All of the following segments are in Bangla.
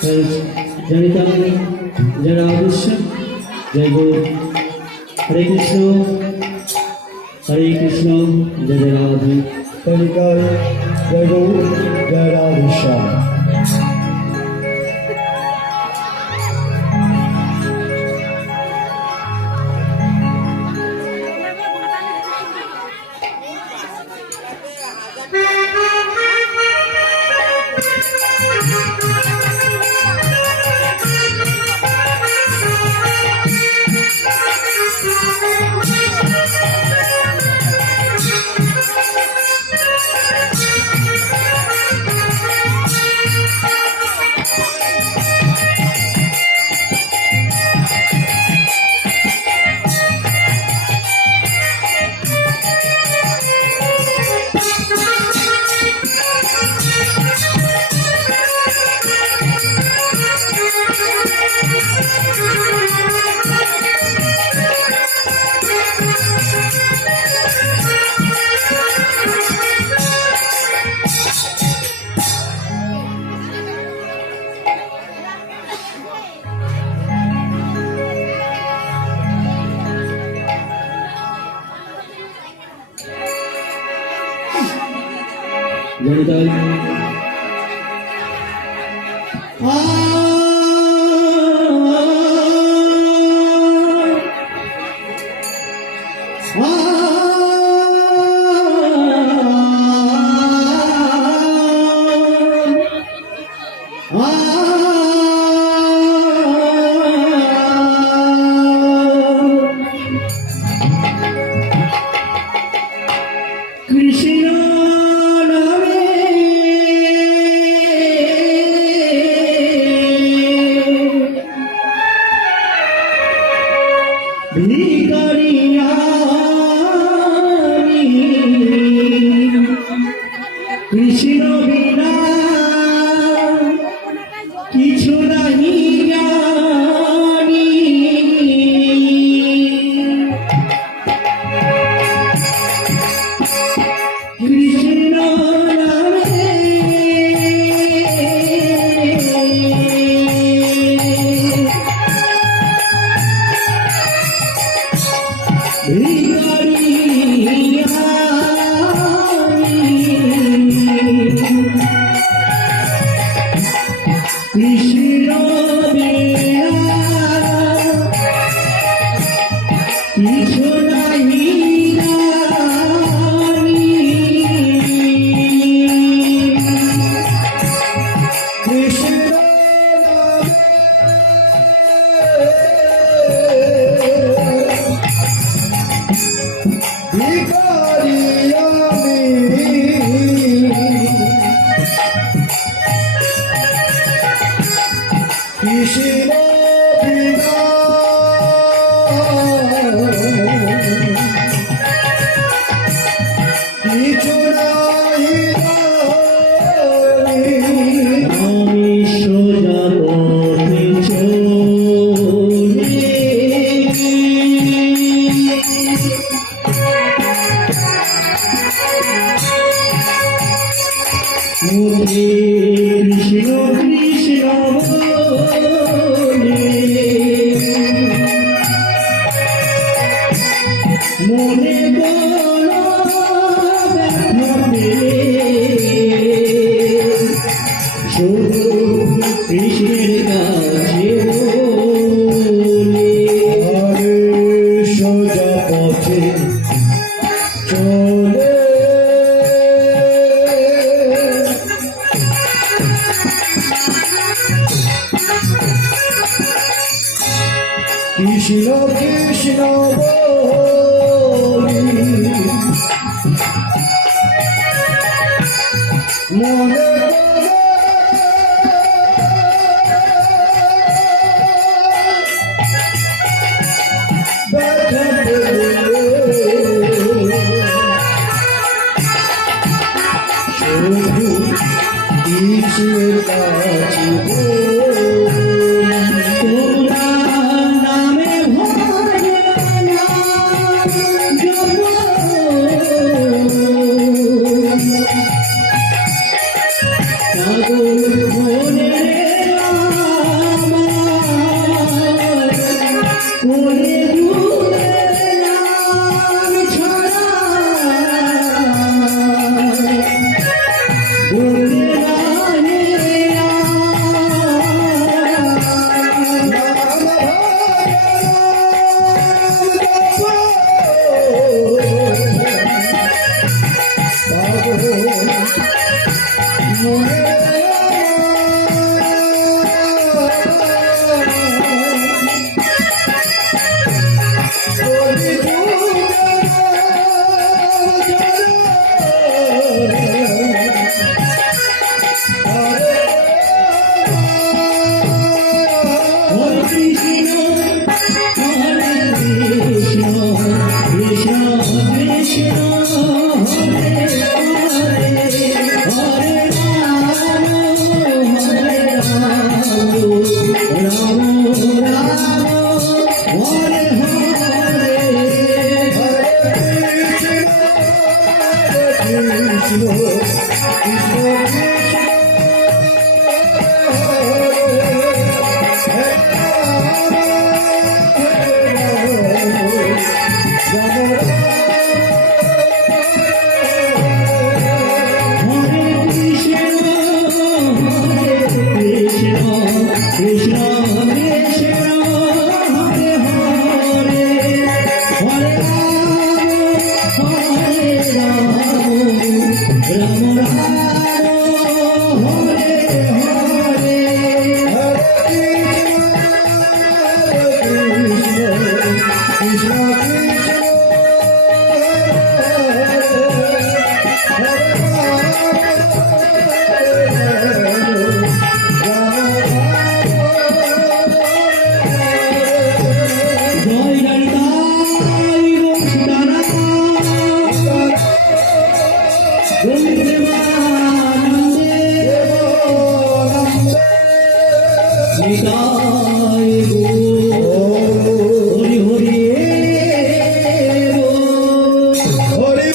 जनिता जय राधेश्वर जय गुरु हरे कृष्ण जय जय राधे कलिकाल जय गुरु जय राधेश्याम। তোমরা নামে ভজনা নিতাই গৌর হরি হরি বল। হরি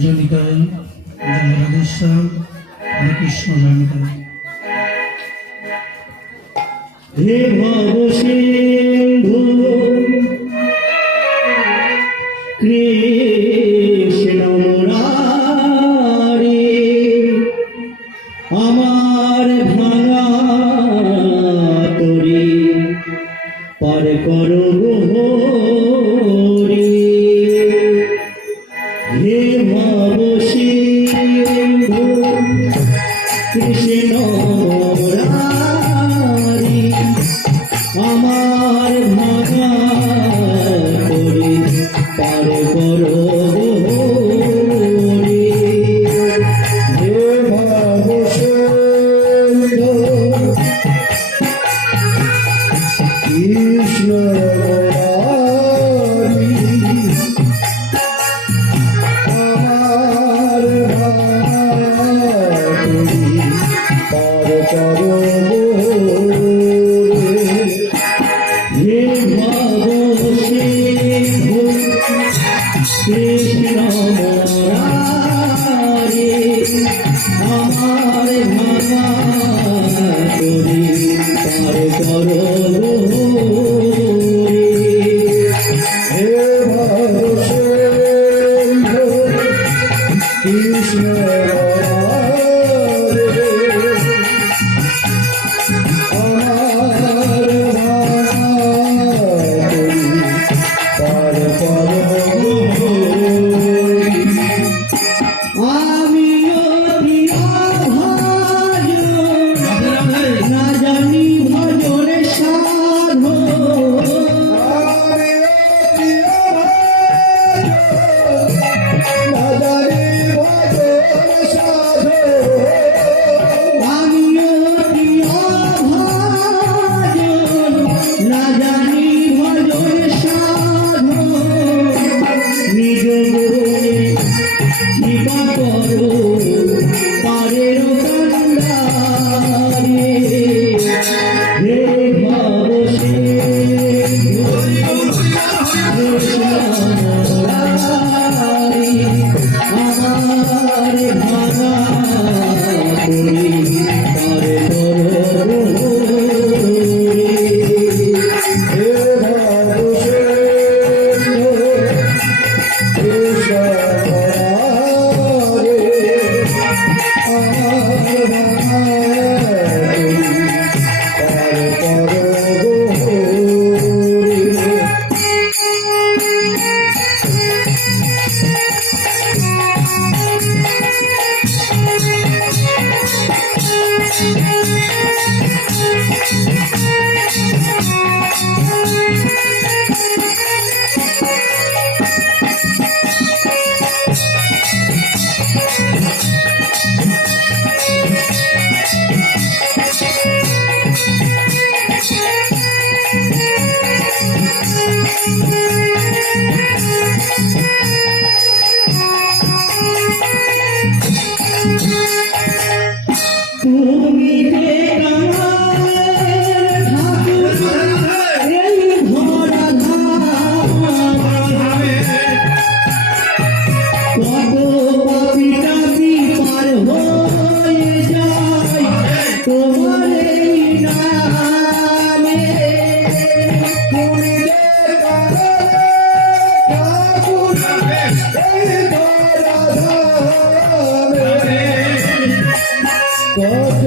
জয় নিতাই, জয় রাধেশ্যাম, হরে কৃষ্ণ, জয় নিতাই। হে ভব সিন্ধু কৃষ্ণ মুরারি আমার ভাঙা তরি পার করো হরি হে ভব সিন্ধু কৃষ্ণ মুরারি আমার ভাঙা তরি পার করো হরি হে ভব সিন্ধু কৃষ্ণ মুরারি আমার ভাঙা পার করো হে ভব সিন্ধু কৃষ্ণ মুরারি আমার ভাঙা তরি পার করো হরি হে ভব সিন্ধু কৃষ্ণ মুরারি আমার পার করো আমি অধিয়া ভাজ না জানি ভজন সাধো আমি অধিয়া ভাজ না জানি ভজন সাধো নিজ গুরুরে কৃপা করো পারের কান্ডারে হে ভব সিন্ধু কৃষ্ণ মুরারি আমার ভাঙা তরি পার করো হরি তুমি যে কাঙালের ঠাকুর এই ধরা ধামে কত পাপী টাপী পার হয়ে যায় তোমার এই নামে তুমি যে ঠাকুর এই ধরাধামে কত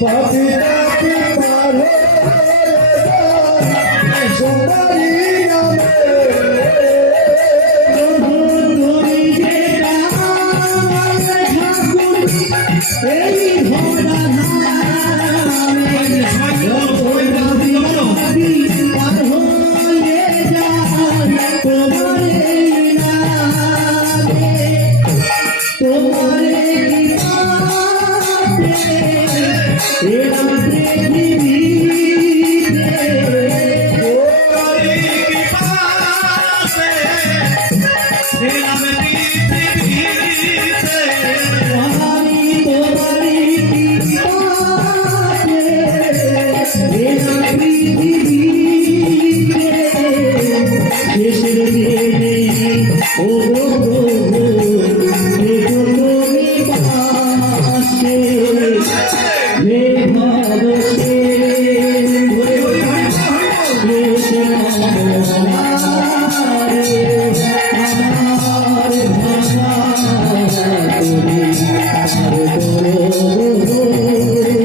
পাপী টাপী পার হয়ে যায় তোমারই নামে। তুমি যে কাঙালের ঠাকুর এই ধরা ধামে কত পাপী টাপী পার হয়ে যায় তোমার এই নামে তোমার হে ভবসে কৃষ্ণ মুরারে আমার ভাষা তুমি আর করো হে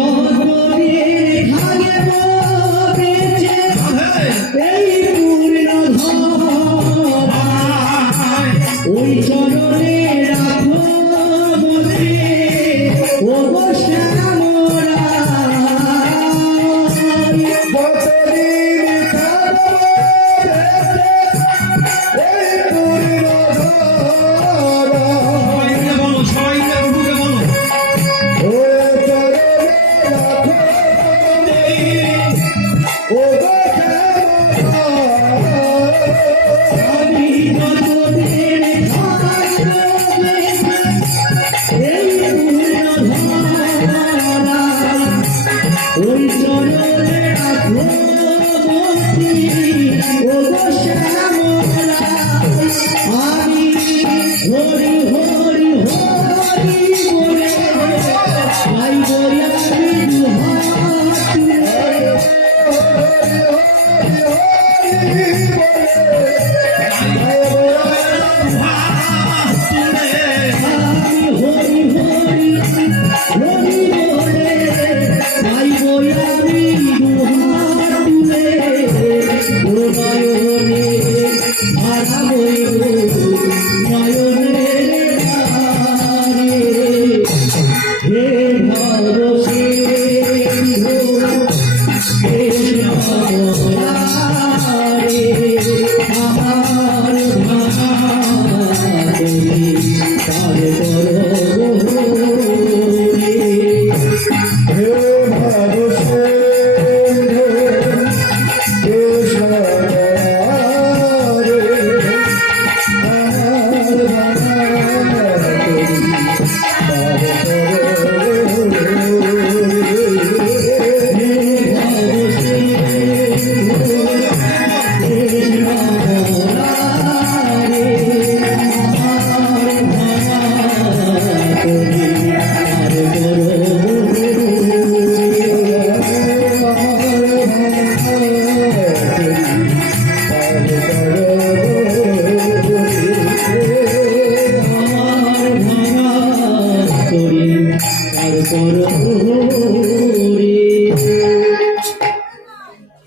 জগতের ভাগে বেঁচে এই পূর্ণ ধরা ওই চরণে রাখো বলে ও গো শ্যামরা আমি যতদিন থাকবো এই পূর্ণ ধরা ওই চরণে রাখো মতি ও গো শ্যামরা আমি হরি হরি হরি বলে গাইব আমি দুহাত তুলে। আমি হরি হরি হরি বলে গাইব আমি দুহাত তুলে ও নয়নে ভাড়া বইব নয়নে হে ভবসে কৃষ্ণ মুরারে আমার ভাষা তুমি তার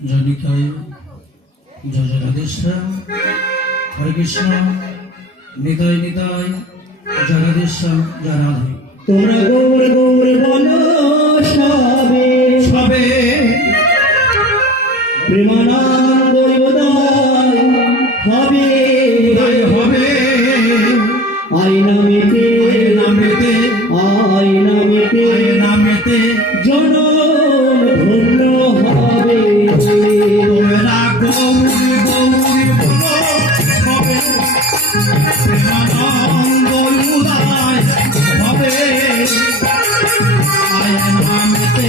জনিকায় জয় জগদীশ্বর হরে কৃষ্ণ নিতাই নিতাই জগদীশ্বর জয় রাধে তোমরা গৌর গৌর বলো সবে সবে প্রেমানন্দ উদয় হবে উদয় হবে আইনা মেতে নামেতে আইনা মেতে নামেতে জনম ধন্য হবে তোমরা গৌরী গৌরী বলো সবে প্রেমানন্দ উদয় হবে আয় নামেতে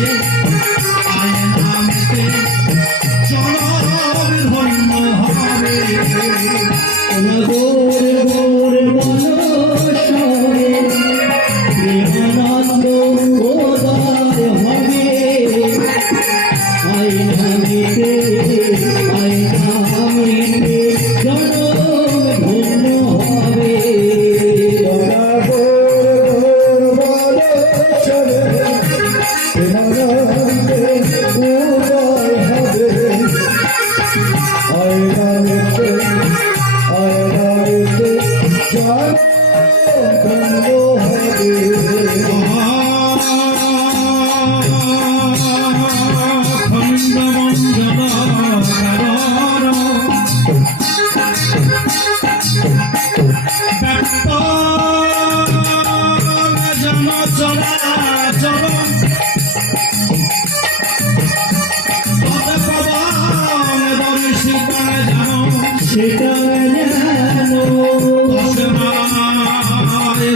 সেটা জানো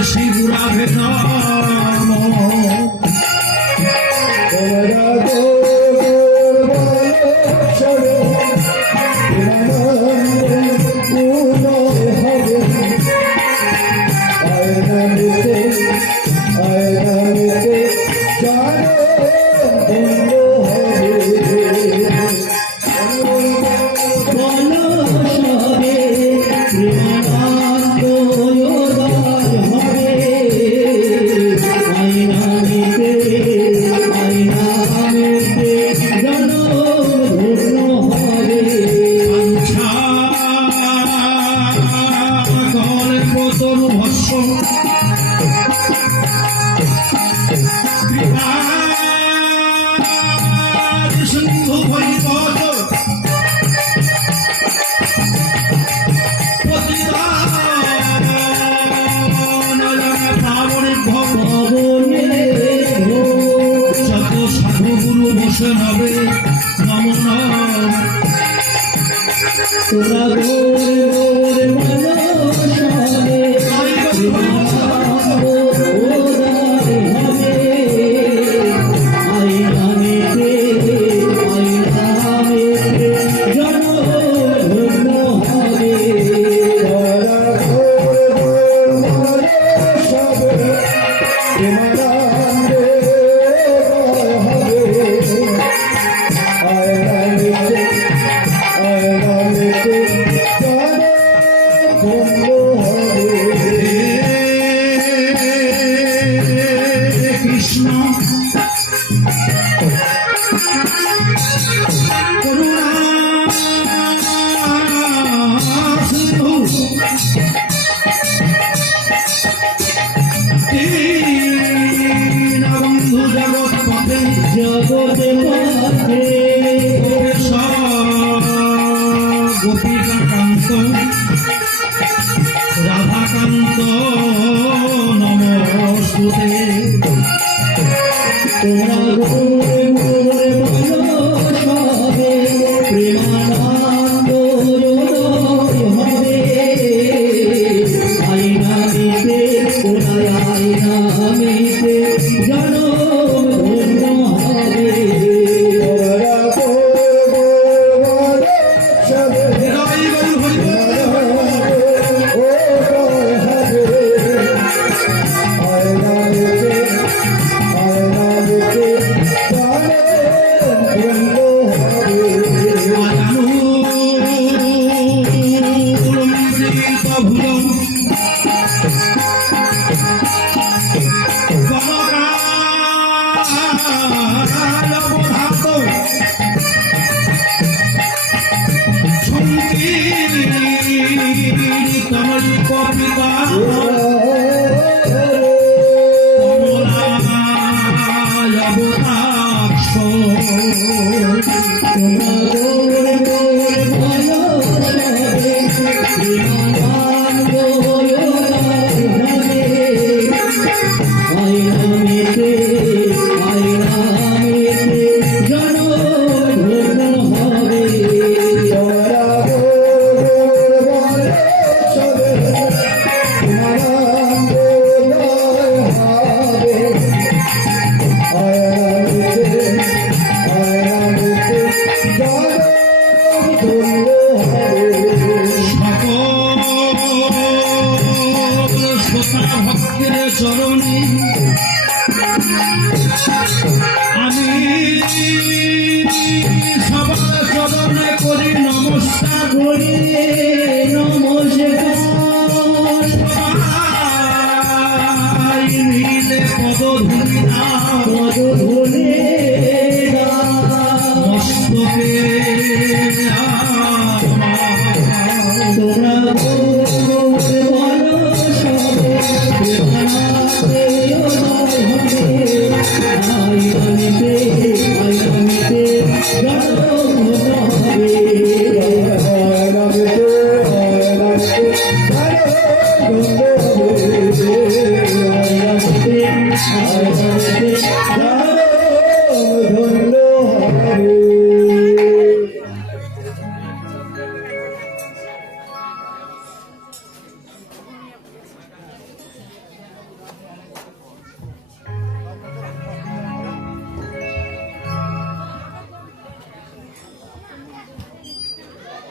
শিবুরা ভেদাম তোরা গোর মনসাবে জগতে পথে গোপীকান্ত রাধাকান্ত নমস্তুতে তোরা গোর মনসাবে প্রেমানন্দ হবে আইনা মিতে ওরা আইনা মিতে জানো চরণে আমি সবার চরণে করি নমস্কার করি নমস্কার মিলে পদধূলি মস্তকে তোরা গঙ্গে